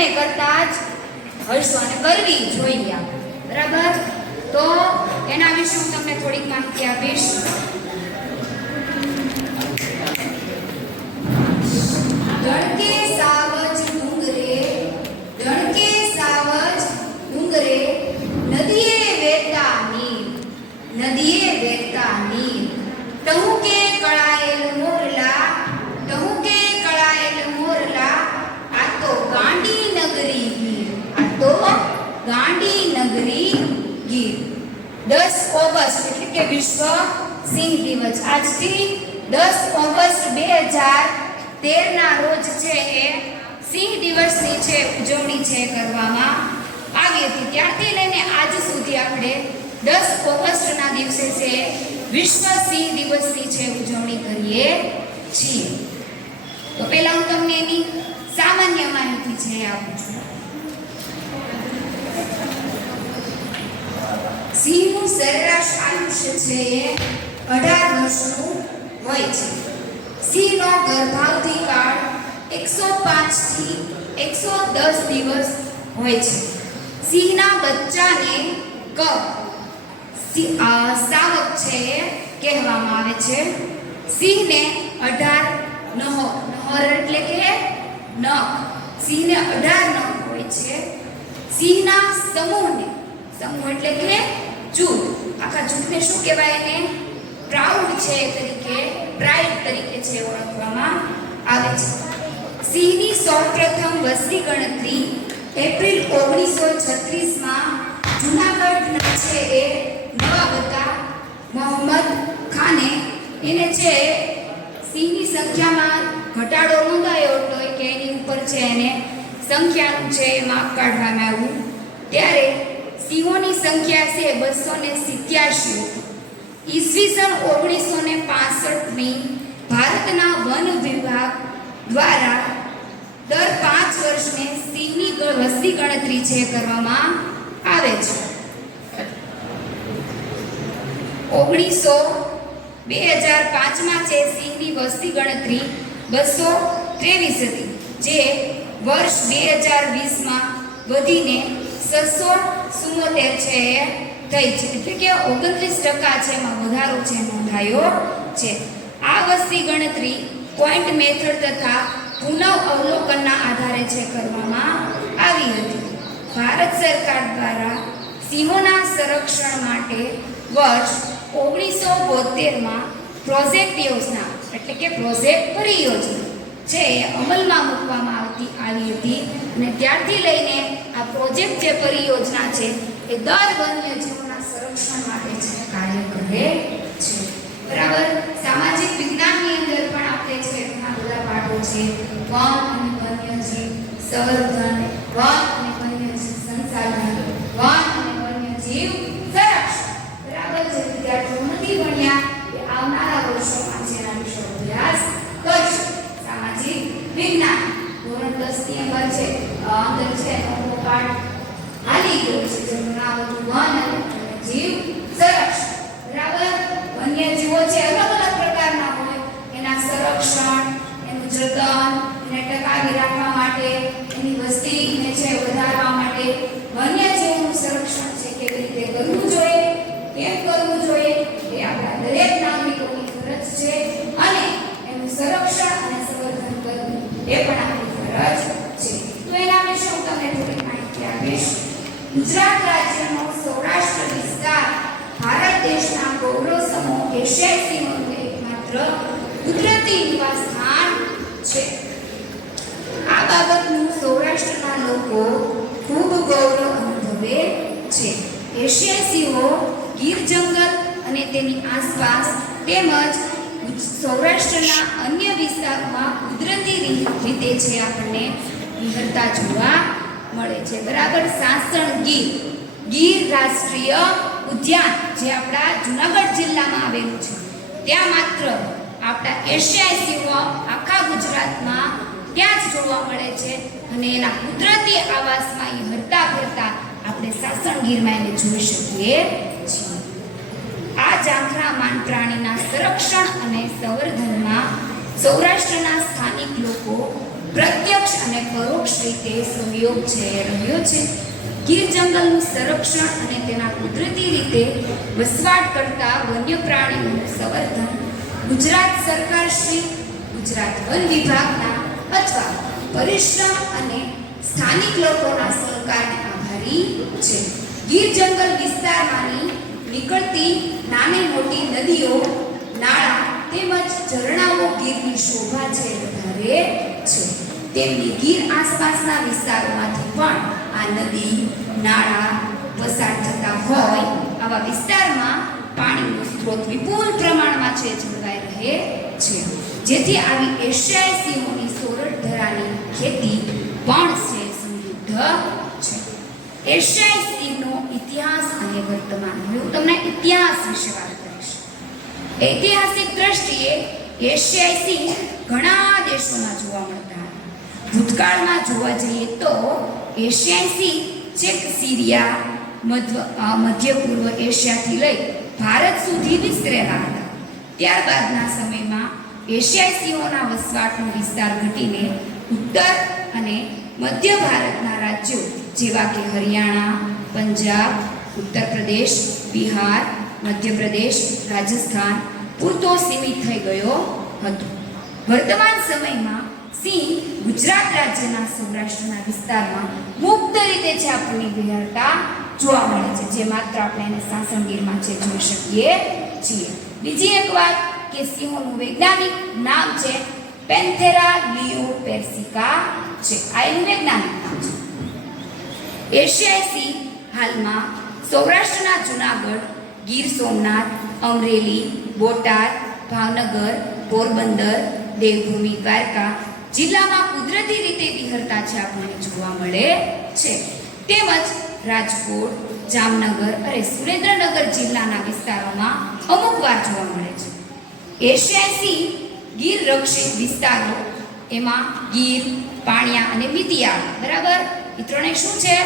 તમે કરતા જ હશો અને કરવી જોઈએ બરાબર? તો એના વિશે હું તમને થોડીક માહિતી આપીશ. ગાંડી નગરી ગીર. દસ ઓગસ્ટ એટલે કે વિશ્વ સિંહ દિવસ. આજથી દસ ઓગસ્ટ બે હજાર તેરના રોજ છે એ સિંહ દિવસની છે ઉજવણી છે કરવામાં આવી હતી. ત્યારથી લઈને આજ સુધી આપણે દસ ઓગસ્ટના દિવસે છે વિશ્વ સિંહ દિવસની છે ઉજવણી કરીએ છીએ. તો પહેલાં હું તમને એની સામાન્ય માહિતી છે આપું છું. સિંહનું સરેરાશ આયુષ્ય છે અઢાર વર્ષનું હોય છે. સિંહનો ગર્ભાવધિ કાળ એકસો પાંચથી એકસો દસ દિવસ હોય છે. સિંહના બચ્ચાને ક સિ- સાવક છે કહેવામાં આવે છે. સિંહને અઢાર નહો, નહર એટલે કે નખ. સિંહને અઢાર નખ હોય છે. સિંહના સમૂહને સમૂહ એટલે કે જૂથ આખા જૂથને શું કહેવાય એને? પ્રાઉડ છે તરીકે પ્રાઇડ તરીકે છે ઓળખવામાં આવે છે. સિંહની સૌપ્રથમ વસ્તી ગણતરી એપ્રિલ ઓગણીસો છત્રીસમાં જૂનાગઢના છે એ નવાબતા મોહમ્મદ ખાને. એને છે સિંહની સંખ્યામાં ઘટાડો નોંધાયો હતો કે એની ઉપર છે એને સંખ્યાનું છે એ માપ કાઢવામાં આવ્યું. ત્યારે સિંહોની સંખ્યા છે બસો ને સિત્યાસી ઈસવીસન ઓગણીસો ને પાસઠની ભારતના વન વિભાગ દ્વારા દર પાંચ વર્ષને સિંહની વસ્તી ગણતરી છે કરવામાં આવે છે. ઓગણીસો બે હજાર પાંચમાં છે સિંહની વસ્તી ગણતરી બસો ત્રેવીસ હતી, જે વર્ષ બે હજાર વીસમાં વધીને છસો ચુમ્મોતેર છે એ થઈ છે. એટલે કે ઓગણત્રીસ ટકા છે એમાં વધારો છે નોંધાયો છે. આ વસ્તી ગણતરી પોઈન્ટ મેથડ તથા પુનઃ અવલોકનના આધારે છે કરવામાં આવી હતી. ભારત સરકાર દ્વારા સિંહોના સંરક્ષણ માટે વર્ષ ઓગણીસો બોતેરમાં પ્રોજેક્ટ યોજના, એટલે કે પ્રોજેક્ટ પરિયોજના છે એ અમલમાં મૂકવામાં આવતી આવી હતી. અને ત્યારથી લઈને પ્રોજેક્ટ જે પરિયોજના છે, એ દર વન્ય જીવોના સંરક્ષણ માટે છે, કાર્ય કરે છે. બરાબર? સામાજિક વિજ્ઞાનની અંદર પણ આપણે છે, ઘણા બધા પાઠો છે. વન અને વન્યજીવ સંવર્ધન, વન અને વન્યજીવ સંસાધન વન અને વન્યજીવ સંરક્ષણ બરાબર જે વિદ્યાર્થીઓ નથી ભણ્યા એ આવનારા વર્ષોમાં છે એના વિશે અભ્યાસ કરશે સામાજિક વિજ્ઞાન ધોરણ દસની અંદર છે અ, અંદર છે નવમો પાઠ હાલી ગયો છે જેનું નામ હતું વન અને જીવ સંરક્ષણ બરાબર વન્યજીવો છે અલગ અલગ પ્રકારના હોય એના સંરક્ષણ એનું જતન એને ટકાવી રાખવા માટે એની વસ્તીને છે વધારવા માટે વન્યજીવોનું સંરક્ષણ છે કેવી રીતે કરવું જોઈએ કેમ કરવું જોઈએ એ આપણા દરેક નાગરિકોની ફરજ છે અને એનું સંરક્ષણ અને સંવર્ધન કરવું એ પણ આપણી ફરજ છે તો એના વિશે હું તમને થોડી માહિતી આપીશ ગુજરાત રાજ્યનો સૌરાષ્ટ્ર વિસ્તાર ભારત દેશના ગૌરવ સમૂહ એશિયાઈ સિંહોનું એકમાત્ર કુદરતી નિવાસ સ્થાન છે આ બાબતનું સૌરાષ્ટ્રના લોકો ખૂબ ગૌરવ અનુભવે છે. એશિયન સિંહો, ગીર જંગલ અને તેની આસપાસ તેમજ સૌરાષ્ટ્રના અન્ય વિસ્તારોમાં કુદરતી રીતે છે આપણને વિહરતા જોવા મળે છે. બરાબર સાસણ ગીર. ગીર રાષ્ટ્રીય ઉદ્યાન જે આપણા જુનાગઢ જિલ્લામાં આવેલું છે. ત્યાં માત્ર આપણા એશિયાઈ સિંહો આખા ગુજરાતમાં ત્યાં જ જોવા મળે છે અને એના કુદરતી આવાસમાં એ હરતા ફરતા આપણે સાસણ ગીરમાં એને જોઈ શકીએ છીએ. આ ઝાંખરામાન પ્રાણીના સંરક્ષણ અને સંવર્ધનમાં સૌરાષ્ટ્રના સ્થાનિક લોકો પ્રત્યક્ષ અને પરોક્ષ રીતે સહયોગ છે રહ્યો છે. ગીર જંગલનું સંરક્ષણ અને તેના કુદરતી રીતે વસવાટ કરતા વન્ય પ્રાણીઓનું સંવર્ધન ગુજરાત સરકાર શ્રી, ગુજરાત વન વિભાગના અથવા પરિશ્રમ અને સ્થાનિક લોકોના સહકારને આભારી છે. ગીર જંગલ વિસ્તારમાંની નીકળતી નાની મોટી નદીઓ, નાળા તેમજ ઝરણાઓ ગીરની શોભા છે વધારે છે. તેમની ગીર આસપાસના વિસ્તારોમાંથી પણ આ નદી, નાળા પસાર થતા હોય આવા વિસ્તારમાં પાણીનો સ્ત્રોત વિપુલ પ્રમાણમાં છે, જળવાઈ રહે છે. જેથી આવી એશિયાઈ સિંહોની સોરઠ ધરાની ખેતી પણ છે સમૃદ્ધ એશિયાઈ સ્ત્રીનો ઇતિહાસ અને વર્તમાન. હું તમને ઇતિહાસ વિશે વાત કરીશ. ઐતિહાસિક દ્રષ્ટિએ એશિયાઈ સિંહ ઘણા દેશોમાં જોવા મળતા ભૂતકાળમાં જોવા જઈએ તો એશિયાઈ સિંહ ચેક સિરિયા, મધ્ય મધ્ય પૂર્વ એશિયાથી લઈ ભારત સુધી વિસ્તરેલા હતા. ત્યારબાદના સમયમાં એશિયાઈ સિંહોના વસવાટનો વિસ્તાર ઘટીને ઉત્તર અને મધ્ય ભારતના રાજ્યો જેવા કે હરિયાણા, પંજાબ, ઉત્તર પ્રદેશ, બિહાર, મધ્યપ્રદેશ, રાજસ્થાન પૂરતો સીમિત થઈ ગયો હતો. વર્તમાન સમયમાં સિંહ ગુજરાત રાજ્યના સૌરાષ્ટ્રના વિસ્તારમાં મુક્ત રીતે છે આપણને વિહરતા જોવા મળે છે. જે માત્ર આપણે એને સાસણગીરમાં છે જોઈ શકીએ છીએ. બીજી એક વાત કે સિંહોનું વૈજ્ઞાનિક નામ છે પેન્થેરા લિયો પેર્સિકા છે. આ એનું વૈજ્ઞાનિક નામ છે. એશિયાઈ હાલમાં સૌરાષ્ટ્રના જુનાગઢ, ગીર સોમનાથ, અમરેલી, બોટાદ, ભાવનગર, પોરબંદર, દેવભૂમિ, દ્વારકા જિલ્લામાં કુદરતી રીતે વિહરતા છે આપણને જોવા મળે છે. તેમજ રાજકોટ, જામનગર અને સુરેન્દ્રનગર જિલ્લાના વિસ્તારોમાં અમુક વાર જોવા મળે છે. એશિયાઈ ગીર રક્ષિત વિસ્તારો, એમાં ગીર, પાણિયા અને મિતિયા બરાબર? એ ત્રણેય શું છે?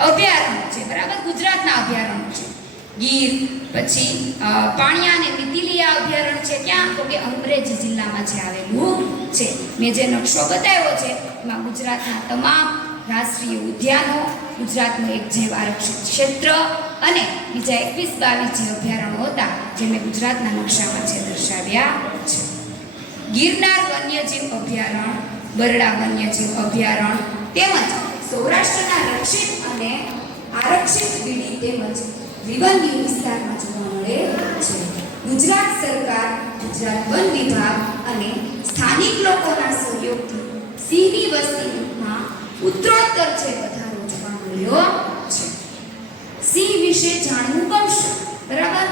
અભયારણ્ય છે, બરાબર? ગુજરાતના અભયારણ્ય છે. ગીર, પછી પાણિયા અને મિતિલિયા અભયારણ્ય છે. ક્યાં? તો કે અંગ્રેજી જિલ્લામાં જે આવેલું છે. મેં જે નકશો બતાવ્યો છે, એમાં ગુજરાતના તમામ રાષ્ટ્રીય ઉદ્યાનો, ગુજરાતનું એક જૈવ આરક્ષિત ક્ષેત્ર અને બીજા એકવીસ બાવીસ જે અભયારણ્યો હતા, જે મેં ગુજરાતના નકશામાં છે દર્શાવ્યા છે. ગિરનાર વન્યજીવ અભયારણ્ય બરડા વન્યજીવ અભયારણ્ય તેમજ સૌરાષ્ટ્રના રક્ષિત અને આરક્ષિત બીડી તેમજ વિવનની વિસ્તારમાં જોવા મળે છે. ગુજરાત સરકાર, ગુજરાત વન વિભાગ અને સ્થાનિક લોકોના સહયોગથી સિંહની વસ્તીમાં ઉત્તરોત્તર છે વધારો જોવા મળ્યો છે. સિંહ વિશે જાણવું ગમશે, બરાબર?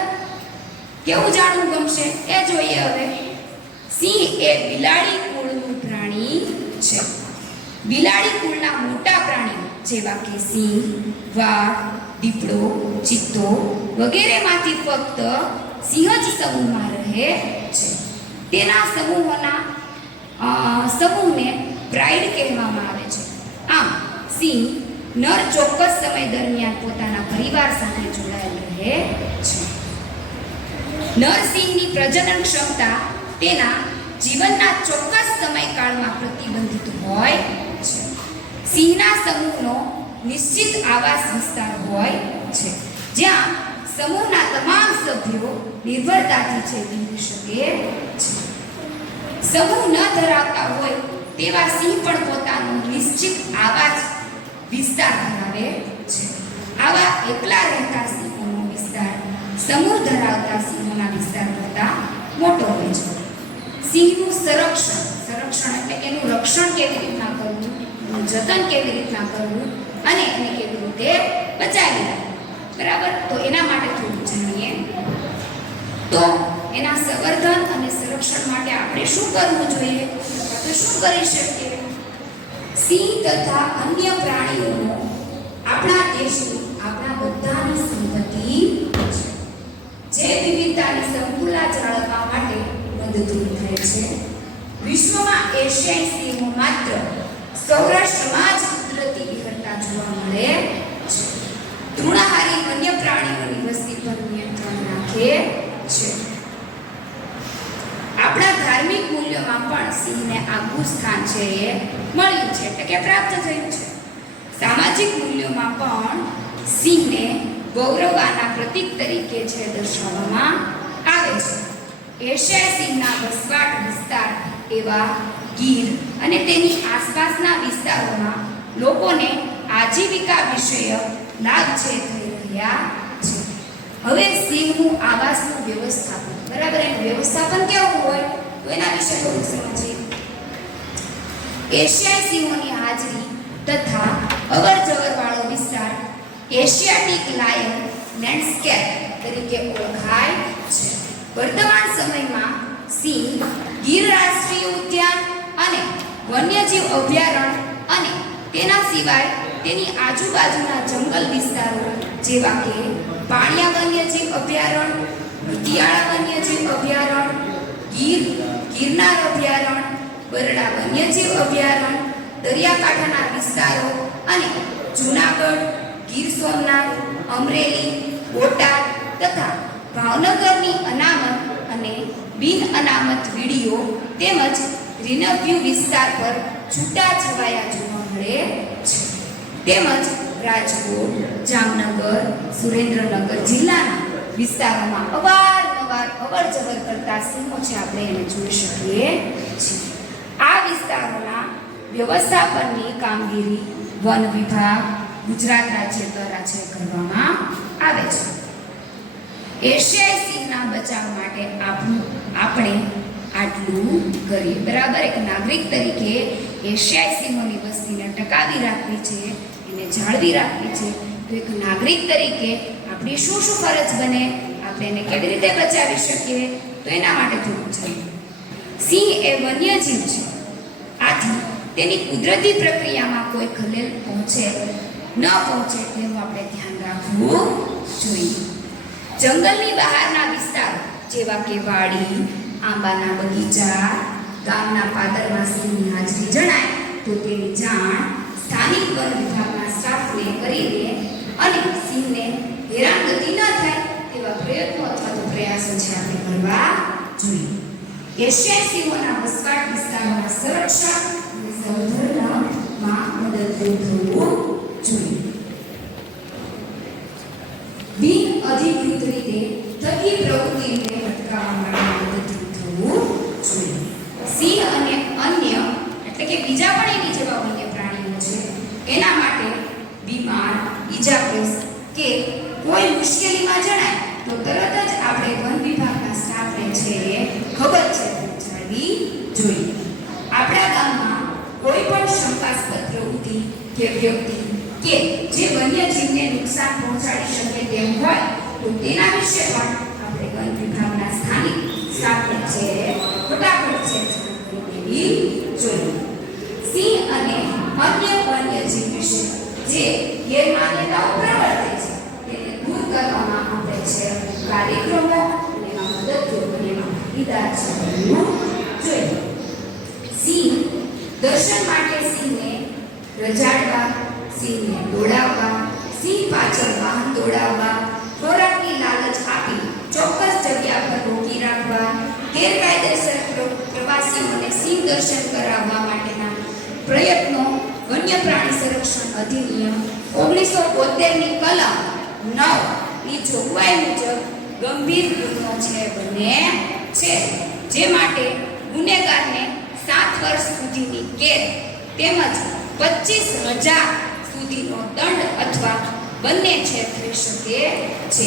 કેવું જાણવું ગમશે? એ જોઈએ હવે. સિંહ એ બિલાડી કુળનું પ્રાણી છે. બિલાડી કુળના મોટા પ્રાણીઓ, જેવા કે સિંહ, વાઘ, દીપડો, ચિત્તો વગેરેમાંથી ફક્ત સિંહ જ સમૂહમાં રહે છે. તેના સમૂહોના સમૂહને પ્રાઇડ કહેવામાં આવે છે. આમ, સિંહ નર ચોક્કસ સમય દરમિયાન પોતાના પરિવાર સાથે જોડાયેલ રહે છે. નરસિંહની પ્રજનન ક્ષમતા તેના જીવનના ચોક્કસ સમયકાળમાં પ્રતિબંધિત હોય સિંહના સમૂહનો નિશ્ચિત આવાસ વિસ્તાર હોય છે, જ્યાં સમૂહના તમામ સભ્યો નિર્ભરતાથી છે જીવી શકે છે. સમૂહ ન ધરાવતા હોય તેવા સિંહ પણ પોતાનો નિશ્ચિત આવાસ વિસ્તાર ધરાવે છે. આવા એકલા રહેતા સિંહોનો વિસ્તાર સમૂહ ધરાવતા સિંહોના વિસ્તાર કરતાં મોટો હોય છે. સિંહનું સંરક્ષણ સંરક્ષણ એટલે એનું રક્ષણ કેવી રીતના કરવું? એનું જતન કેવી રીતના કરવું અને એને કેવી રીતે બચાવી રાખવું બરાબર? તો એના માટે થોડું જાણીએ. તો એના સંવર્ધન અને સંરક્ષણ માટે આપણે શું કરવું જોઈએ? તો શું કરી શકીએ? સિંહ તથા અન્ય પ્રાણીઓનો આપણા દેશની, આપણા બધાની સંપત્તિ છે. જે વિવિધતાની સંકુલા જાળવવા માટે મદદરૂપ થાય છે. વિશ્વમાં એશિયાઈ સિંહો માત્ર સૌરાષ્ટ્રમાં જ કુદરતી વિહરતા જોવા મળે છે. તૃણાહારી વન્ય પ્રાણીઓની વસ્તી પર નિયંત્રણ રાખે છે. આપણા ધાર્મિક મૂલ્યોમાં પણ સિંહને આગવું સ્થાન છે એ મળ્યું છે, એટલે કે પ્રાપ્ત થયું છે. સામાજિક મૂલ્યોમાં પણ સિંહને ગૌરવાના પ્રતીક તરીકે છે દર્શાવવામાં આવે છે. એશિયાઈ સિંહના વિસ્તાર એવા ગીર અને તેની આસપાસના વિસ્તારોમાં લોકોને આજીવિકા વિષયક લાભ છે થઈ રહ્યા છે. હવે સિંહનું આવાસનું વ્યવસ્થાપન. બરાબર, એનું વ્યવસ્થાપન કેવું હોય? તો એના વિશે થોડું સમજીએ. એશિયાઈ સિંહોની હાજરી તથા અવર જવર વાળો વિસ્તાર એશિયાટિક લાયન લેન્ડસ્કેપ તરીકે ઓળખાય છે. વર્તમાન સમયમાં સિંહ, ગીર રાષ્ટ્રીય ઉદ્યાન અને વન્યજીવ અભયારણ્ય અને તેના સિવાય તેની આજુબાજુના જંગલ વિસ્તારો જેવા કે પાણિયા વન્યજીવ અભયારણ્ય લુધિયાણા વન્યજીવ અભયારણ્ય ગીર, ગિરનાર અભયારણ્ય બરડા વન્યજીવ અભયારણ્ય દરિયાકાંઠાના વિસ્તારો અને જૂનાગઢ, ગીર સોમનાથ, અમરેલી, બોટાદ તથા ભાવનગરની અનામત અને બિન અનામત વીડિયો તેમજ રિનવ્યુ વિસ્તાર પર છૂટા છવાયા જોવા મળે છે. તેમજ રાજકોટ, જામનગર, સુરેન્દ્રનગર જિલ્લાના વિસ્તારોમાં અવારનવાર અવર જવર કરતા સિંહો છે આપણે એને જોઈ શકીએ છીએ. આ વિસ્તારોના વ્યવસ્થાપનની કામગીરી વન વિભાગ ગુજરાત રાજ્ય દ્વારા છે કરવામાં આવે છે. એશિયાઈ સિંહના બચાવ માટે આપણું આપણે આટલું કરીએ. બરાબર, એક નાગરિક તરીકે એશિયાઈ સિંહોની વસ્તીને ટકાવી રાખવી છે, એને જાળવી રાખવી છે. તો એક નાગરિક તરીકે આપણી શું શું ફરજ બને? આપણે એને કેવી રીતે બચાવી શકીએ? તો એના માટે થોડું જોઈએ સિંહ એ વન્યજીવ છે. આથી તેની કુદરતી પ્રક્રિયામાં કોઈ ખલેલ પહોંચે, ન પહોંચે તેનું આપણે ધ્યાન રાખવું જોઈએ. જંગલની બહારના વિસ્તારો જેવા કે વાડી, આંબાના બગીચા, ગામના પાદરમાં સિંહની હાજરી જણાય તો તેની જાણ સ્થાનિક વન વિભાગના સ્ટાફને કરીને અને સિંહને હેરાનગતિ ન થાય તેવા પ્રયત્નો અથવા તો પ્રયાસો છે આપણે કરવા જોઈએ. એશિયાઈ સિંહોના વસવાટ વિસ્તારોના સંરક્ષણ અને સંવર્ધનમાં મદદરૂપ થવું જોઈએ બિન અધિકૃત રીતે થતી પ્રવૃત્તિને અટકાવવા માટે મદદરૂપ થવું જોઈએ. સિંહ અને અન્ય, એટલે કે બીજા પણ એની જેવા વન્ય પ્રાણીઓ છે એના માટે બીમાર ઈજાગ્રસ્ત કે કોઈ મુશ્કેલીમાં જણાય તો તરત જ આપણે વન વિભાગના સ્ટાફને છે એ ખબર છે પહોંચાડવી જોઈએ આપણા ગામમાં કોઈ પણ શંકાસ્પદ પ્રવૃત્તિ કે વ્યક્તિ કે જે વન્યજીવને નુકસાન પહોંચાડી શકે તેમ હોય તો તેના વિશે પણ આપણે વન વિભાગના સ્થાનિક સ્ટાફને છે ફટાફટ છે જાણ કરી દેવી જોઈએ સિંહ અને અન્ય વન્યજીવ વિશે જે ગેરમાન્યતાઓ પ્રવર્તે છે તેને દૂર કરવામાં આપણે છે કાર્યક્રમો અને એમાં મદદરૂપ બનવું જોઈએ સિંહ દર્શન માટે સિંહને રજાડવા સિંહને દોડાવવા સિંહ પાછળ દોડાવવા ખોરાકની લાલચ આપી ચોક્કસ જગ્યા પર રોકી રાખવા ગેરકાયદેસર પ્રવાસીઓને સિંહ દર્શન કરાવવા માટેના પ્રયત્નો વન્ય સંરક્ષણ અધિનિયમ ઓગણીસો બોતેરની કલમ નવની જોગવાઈ મુજબ ગંભીર ગુનો છે બને. છે, જે માટે ગુનેગારને સાત વર્ષ સુધીની કેદ તેમજ પચીસ હજાર સુધીનો દંડ અથવા બંને છે થઈ શકે છે.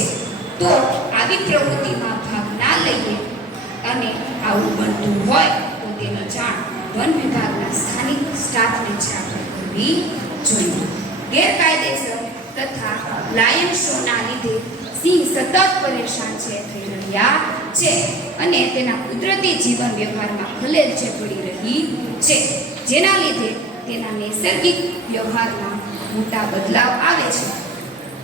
તો આવી પ્રવૃત્તિમાં ભાગ ના લઈએ અને આવું બનતું હોય તો તેની જાણ વન વિભાગના સ્થાનિક સ્ટાફને આપણે કરવી જોઈએ. ગેરકાયદેસર તથા લાયન શોના લીધે સિંહ સતત પરેશાન છે, થઈ રહ્યા છે. અને તેના કુદરતી જીવન વ્યવહારમાં ખલેલ છે પડી રહી છે, જેના લીધે તેના નૈસર્ગિક વ્યવહારમાં મોટા બદલાવ આવે છે.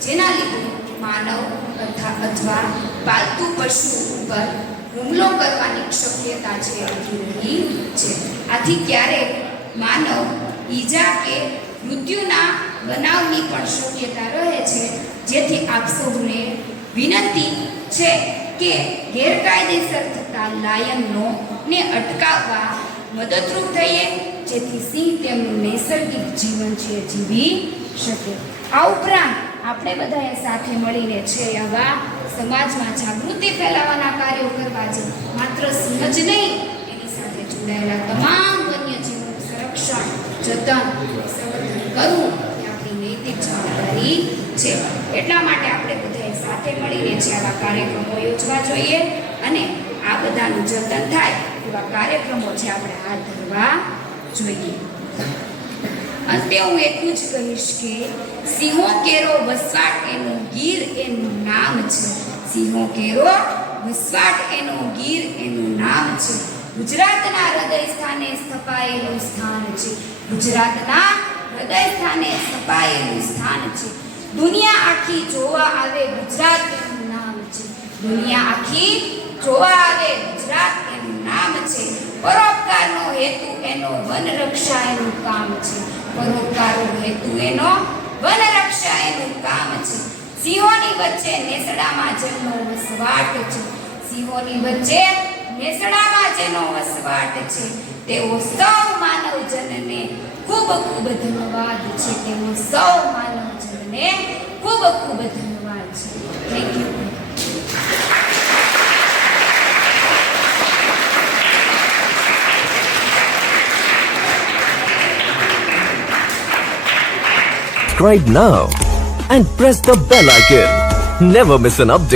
જેના લીધે માનવ તથા અથવા પાલતુ પશુ ઉપર હુમલો કરવાની શક્યતા છે વધી રહી છે. આથી ક્યારેક માનવ ઈજા કે મૃત્યુના બનાવની પણ શક્યતા રહે છે, જેથી આપ સૌને વિનંતી છે કે ગેરકાયદેસર થતા લાયનનો ને અટકાવવા મદદરૂપ થઈએ, જેથી સિંહ તેમનું નૈસર્ગિક જીવન છે, જીવી શકે. આ ઉપરાંત આપણે બધાએ સાથે મળીને છે આવા સમાજમાં જાગૃતિ ફેલાવવાના કાર્યો કરવા છે માત્ર સિંહ જ નહીં, એની સાથે જોડાયેલા તમામ વન્યજીવોનું સંરક્ષણ, જતન, સંવર્ધન કરવું એ આપણી નૈતિક જવાબદારી છે. એટલા માટે આપણે સાથે મળીને જે આવા કાર્યક્રમો યોજવા જોઈએ અને આ બધાનું જતન થાય એવા કાર્યક્રમો છે આપણે હાથ ધરવા જોઈએ. અંતે હું એટલું જ કહીશ કે સિંહો કેરો વસવાટ એનું ગીર એનું નામ છે. સિંહો કેરો વસવાટ એનો ગીર એનું નામ છે. ગુજરાતના હૃદય સ્થાને સ્થપાયેલું સ્થાન છે. ગુજરાતના હૃદય સ્થાને સ્થપાયેલું સ્થાન છે. દુનિયા આખી જોવા આવે ગુજરાત એનું નામ છે. દુનિયા આખી જોવા આવે ગુજરાત એનું નામ છે. પરોપકારનો હેતુ એનો વન રક્ષા એનું કામ છે. પરોપકારનો હેતુ એનો વન રક્ષા એનું કામ છે. સિંહોની વચ્ચે નેસડામાં જેમનો વસવાટ છે. સિંહોની વચ્ચે નેસડામાં જેનો વસવાટ છે. તેઓ સૌ માનવજનને ખૂબ ખૂબ ધન્યવાદ છે. તેઓ સૌ માનવજનને ખૂબ ખૂબ ધન્યવાદ છે thank you subscribe now and press the bell icon. Never miss an update.